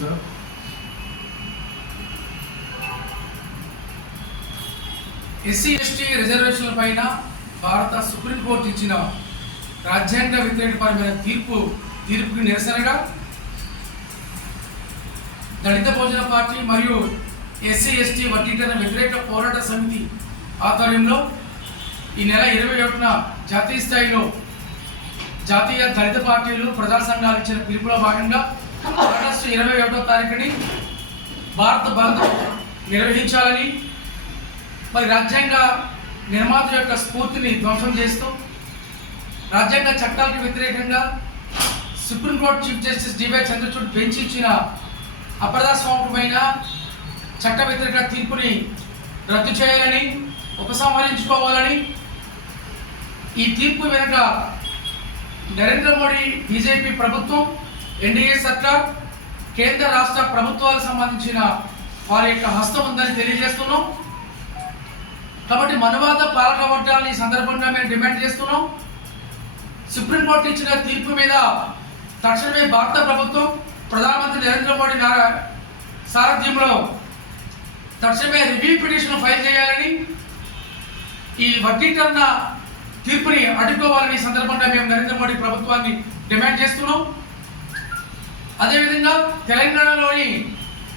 sir. SC ST రిజర్వేషన్ల పైన భారత సుప్రీంకోర్టు ఇచ్చిన రాజ్యాంగ వ్యతిరేకపరమైన తీర్పుకి నిరసనగా దళిత భోజన పార్టీ మరియు ఎస్సీ ఎస్టీ వర్గీకరణ వ్యతిరేక పోరాట సమితి ఆధ్వర్యంలో ఈ నెల 21న జాతీయ స్థాయిలో జాతీయ దళిత పార్టీలు ప్రజా సంఘాలు ఇచ్చిన పిలుపులో భాగంగా ఆగస్టు 21వ తారీఖుని భారత బంద్ నిర్వహించాలని, మరి రాజ్యాంగ నిర్మాత యొక్క స్ఫూర్తిని ధ్వంసం చేస్తూ రాజ్యాంగ చట్టాలకు వ్యతిరేకంగా Supreme Court chief justice D Y Chandrachud bench ఇచ్చిన అప్రజాస్వామికమైన చట్ట వ్యతిరేక తీర్పుని రద్దు చేయాలని, ఉపసంహరించుకోవాలని, ఈ తీర్పు వెనుక నరేంద్ర మోడీ బీజేపీ ప్రభుత్వం, ఎన్డీఏ సర్కార్, కేంద్ర రాష్ట్ర ప్రభుత్వాలకు సంబంధించిన వారి యొక్క హస్తం ఉందని తెలియజేస్తున్నాం. కాబట్టి మనువాద పాలక వర్గాలను ఈ సందర్భంగా మేము డిమాండ్ చేస్తున్నాం. సుప్రీంకోర్టు ఇచ్చిన తీర్పు మీద తక్షణమే భారత ప్రభుత్వం ప్రధానమంత్రి నరేంద్ర మోడీ సారథ్యంలో తక్షణమే రివ్యూ పిటిషన్ ఫైల్ చేయాలని, ఈ వర్గీకరణ తీర్పుని అడ్డుకోవాలని సందర్భంగా మేము నరేంద్ర మోడీ ప్రభుత్వాన్ని డిమాండ్ చేస్తున్నాం. అదేవిధంగా తెలంగాణలోని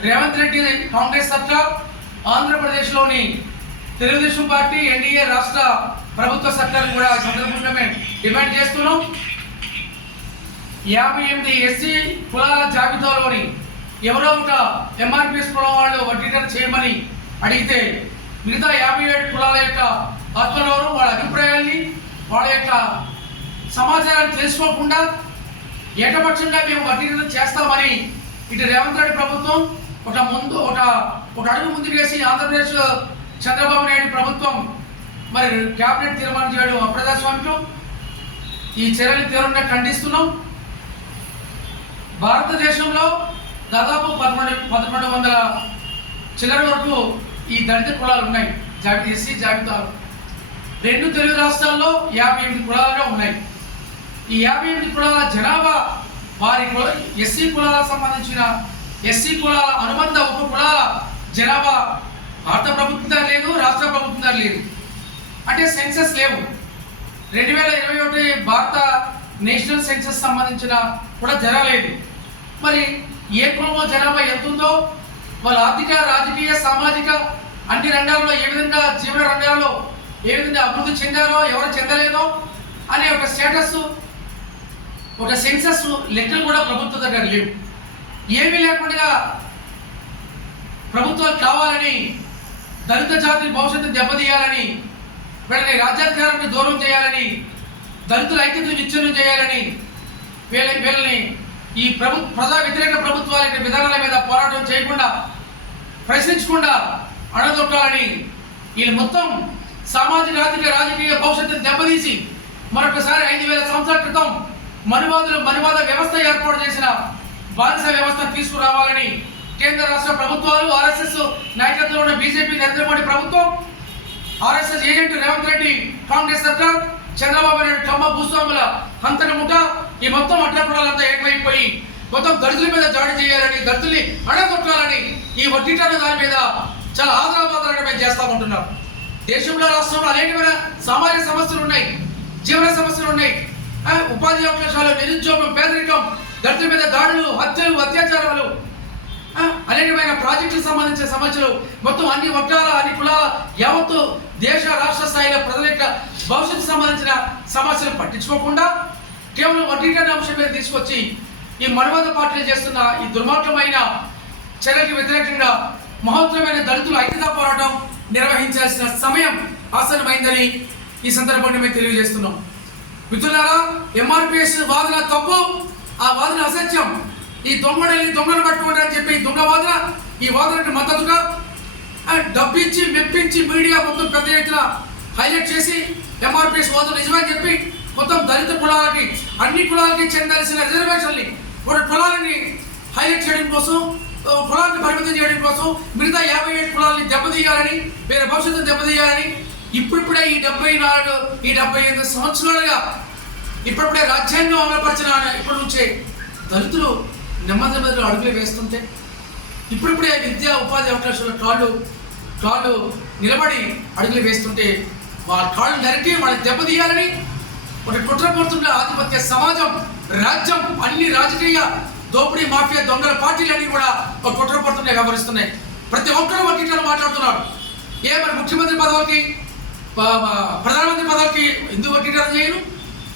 రేవంత్ రెడ్డి కాంగ్రెస్ సర్కార్, ఆంధ్రప్రదేశ్లోని తెలుగుదేశం పార్టీ, ఎన్డీఏ రాష్ట్ర ప్రభుత్వ సర్కార్ కూడా ఈ సందర్భంగా మేము డిమాండ్ చేస్తున్నాం. 58 ఎస్సీ కులాల జాబితాలోని ఎవరో ఒక ఎంఆర్పిఎస్ కులం వాళ్ళు వర్గీకరణ చేయమని అడిగితే మిగతా 57 కులాల యొక్క ఆత్మగౌరవం, వాళ్ళ అభిప్రాయాన్ని, వాళ్ళ యొక్క సమాచారాన్ని తెలుసుకోకుండా ఏకపక్షంగా మేము వర్గీకరణ చేస్తామని ఇటు రేవంత్ రెడ్డి ప్రభుత్వం ఒక అడుగు ముందుకు వేసి ఆంధ్రప్రదేశ్ చంద్రబాబు నాయుడు ప్రభుత్వం మరి క్యాబినెట్ తీర్మానం చేయడం అప్రజాస్వామికం. ఈ చర్యలు తీవ్రంగా ఖండిస్తున్నాం. భారతదేశంలో దాదాపు 1100 చిల్లర వరకు ఈ దళిత కులాలు ఉన్నాయి, ఎస్సీ జాబితాలు. 2 తెలుగు రాష్ట్రాల్లో 58 కులాలుగా ఉన్నాయి. ఈ 58 కులాల జనాభా వారి ఎస్సీ కులాలకు సంబంధించిన ఎస్సీ కులాల అనుబంధ ఉప కులాల జనాభా భారత ప్రభుత్వం లేదు, రాష్ట్ర ప్రభుత్వం లేదు. అంటే సెన్సస్ లేవు. 2021 భారత నేషనల్ సెన్సస్ సంబంధించిన కూడా జరగలేదు. మరి ఏ కులమో జనాభా ఎంత ఉందో, వాళ్ళ ఆర్థిక, రాజకీయ, సామాజిక అన్ని రంగాల్లో ఏ విధంగా, జీవన రంగాల్లో ఏ విధంగా అభివృద్ధి చెందారో, ఎవరు చెందలేదో అనే ఒక స్టేటస్, ఒక సెన్సస్ లెక్కలు కూడా ప్రభుత్వ దగ్గర లేవు. ఏమీ లేకుండా ప్రభుత్వాలు కావాలని దళిత జాతి భవిష్యత్తు దెబ్బతీయాలని, వీళ్ళని రాజ్యాధికారాన్ని దూరం చేయాలని, దళితుల ఐక్యతను విచ్ఛిన్నం చేయాలని, వీళ్ళని ఈ ప్రజా వ్యతిరేక ప్రభుత్వాల విధానాల మీద పోరాటం చేయకుండా, ప్రశ్నించకుండా అణదొక్కాలని, వీళ్ళు మొత్తం సామాజిక, ఆర్థిక, రాజకీయ భవిష్యత్తును దెబ్బతీసి మరొకసారి 5000 సంవత్సరాల క్రితం మనువాద వ్యవస్థ ఏర్పాటు చేసిన బానిస వ్యవస్థ తీసుకురావాలని కేంద్ర రాష్ట్ర ప్రభుత్వాలు, ఆర్ఎస్ఎస్ నాయకత్వంలో ఉన్న బీజేపీ నరేంద్ర మోడీ ప్రభుత్వం, ఆర్ఎస్ఎస్ ఏజెంట్ రేవంత్ రెడ్డి కాంగ్రెస్ సర్కార్, చంద్రబాబు నాయుడు కమ్మ భూస్వాముల హంతక ముఠ, ఈ మొత్తం అడ్డకుడాలంతా ఏకమైపోయి మొత్తం దళితుల మీద దాడి చేయాలని, దళితుల్ని అడగొట్టాలని ఈ వర్గీకరణ దాని మీద చాలా ఆదరాబాదరంగా మేము చేస్తామంటున్నాం. దేశంలో, రాష్ట్రంలో అనేకమైన సామాజిక సమస్యలు ఉన్నాయి, జీవన సమస్యలు ఉన్నాయి. ఉపాధి అవకాశాలు, నిరుద్యోగం, పేదరికం, దళితుల మీద దాడులు, హత్యలు, అత్యాచారాలు, అనేకమైన ప్రాజెక్టులకు సంబంధించిన సమస్యలు, మొత్తం అన్ని వర్గాల, అన్ని కులాల, యావత్తు దేశ, రాష్ట్ర స్థాయిలో ప్రజల యొక్క భవిష్యత్తు సంబంధించిన సమస్యలు పట్టించుకోకుండా కేవలం వర్గీకరణ అంశం మీద తీసుకొచ్చి ఈ మనువాద పార్టీలు చేస్తున్న ఈ దుర్మార్గమైన చర్యలకు వ్యతిరేకంగా మహోత్తరమైన దళితుల ఐక్యతా పోరాటం నిర్వహించాల్సిన సమయం ఆసన్నమైందని ఈ సందర్భంగా మేము తెలియజేస్తున్నాం. మిత్రులారా, ఎంఆర్పిఎస్ వాదన తప్పు, ఆ వాదన అసత్యం. ఈ దొంగను పట్టుకోండి అని చెప్పి దొంగ వాదన, ఈ వాదనకి మద్దతుగా డబ్బిచ్చి, మెప్పించి మీడియా మొత్తం పెద్ద ఎత్తున హైలైట్ చేసి ఎంఆర్పిఎస్ వాదన నిజమని చెప్పి మొత్తం దళిత కులాలకి, అన్ని కులాలకి చెందాల్సిన రిజర్వేషన్ని, ఒక కులాలని హైలైట్ చేయడం కోసం, కులాన్ని పరిమితం చేయడం కోసం మిగతా 57 కులాలని దెబ్బతీయాలని, వేరే భవిష్యత్తు దెబ్బతీయాలని ఇప్పుడిప్పుడే ఈ 75 సంవత్సరాలుగా ఇప్పుడే రాజ్యాంగం అమలుపరిచిన ఇప్పటి నుంచే దళితులు నెమ్మది నెమ్మదిగా అడుగులు వేస్తుంటే ఇప్పుడిప్పుడే విద్యా ఉపాధి అవకాశాల కాళ్ళు నిలబడి అడుగులు వేస్తుంటే వాళ్ళ కాళ్ళు నరికి వాళ్ళని దెబ్బతీయాలని ఒక కుట్రపడుతున్న ఆధిపత్య సమాజం, రాజ్యం, అన్ని రాజకీయ దోపిడీ మాఫియా దొంగల పార్టీలన్నీ కూడా ఒక కుట్రపడుతున్నాయి, వ్యవహరిస్తున్నాయి. ప్రతి ఒక్కరు ఒక ఇట్లా మాట్లాడుతున్నాడు. మరి ముఖ్యమంత్రి పదవికి ప్రధానమంత్రి పదవికి ఎందుకు వర్గీకరణ చేయను?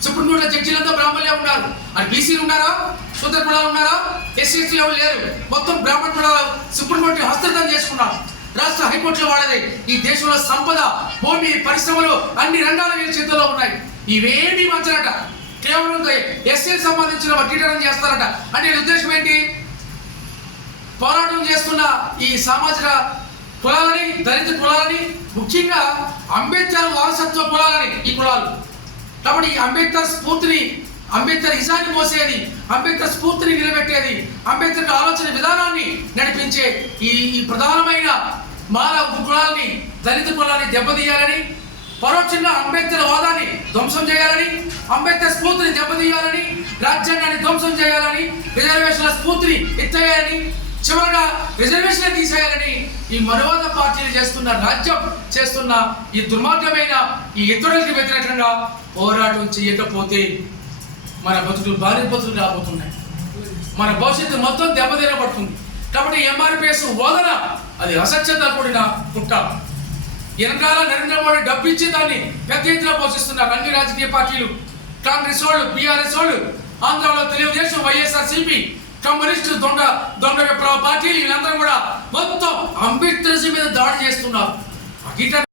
సుప్రీంకోర్టులో జడ్జీలంతా బ్రాహ్మణులే ఉన్నారు. అది బీసీలు ఉన్నారా, శూద్ర కులాలు ఉన్నారా, ఎస్సీ ఎవరు లేరు. మొత్తం బ్రాహ్మణ కులాలు సుప్రీంకోర్టు హస్తగతం చేసుకున్నారు. రాష్ట్ర హైకోర్టులో వాడేది. ఈ దేశంలో సంపద, భూమి, పరిశ్రమలు అన్ని రంగాల వీళ్ళ చేతుల్లో ఉన్నాయి. ఇవేమీ మంచరట. కేవలం ఎస్సీకి సంబంధించిన వర్గీకరణ చేస్తారట. అంటే ఉద్దేశం ఏంటి? పోరాటం చేస్తున్న ఈ సామాజిక కులాలని, దళిత కులాలని, ముఖ్యంగా అంబేద్కర్ వారసత్వ కులాలని ఈ కులాలు. కాబట్టి ఈ అంబేద్కర్ స్ఫూర్తిని, అంబేద్కర్ ఇజాన్ని మోసేది, అంబేద్కర్ స్ఫూర్తిని నిలబెట్టేది, అంబేద్కర్ ఆలోచన విధానాన్ని నడిపించే ఈ ప్రధానమైన మాల కులాలని, దళిత కులాన్ని దెబ్బతీయాలని, పరోక్షంగా అంబేద్కర్ వాదాన్ని ధ్వంసం చేయాలని, అంబేద్కర్ స్ఫూర్తిని దెబ్బతీయాలని, రాజ్యాంగాన్ని ధ్వంసం చేయాలని, రిజర్వేషన్ల స్ఫూర్తిని ఎత్తేయాలని, చివరగా రిజర్వేషన్ తీసేయాలని ఈ మనువాద పార్టీలు చేస్తున్న, రాజ్యం చేస్తున్న ఈ దుర్మార్గమైన ఈ ఎత్తుడలకి వ్యతిరేకంగా పోరాటం చేయకపోతే మన బతుకులు భారీ బతుకులు రాబోతున్నాయి. మన భవిష్యత్తు మొత్తం దెబ్బతినబడుతుంది. కాబట్టి ఎంఆర్పిఎస్ ఓదన అది అసత్యత కూడిన పుట్ట. వెనకాల నరేంద్ర మోడీ డబ్బిచ్చి దాన్ని పెద్ద ఎత్తున పోషిస్తున్నారు అన్ని రాజకీయ పార్టీలు. కాంగ్రెస్ వాళ్ళు, బీఆర్ఎస్ వాళ్ళు, ఆంధ్రలో తెలుగుదేశం, వైఎస్ఆర్సీపీ, కమ్యూనిస్టు దొంగ పార్టీలు వీళ్ళందరూ కూడా మొత్తం అంబేద్కర్ మీద దాడి చేస్తున్నారు.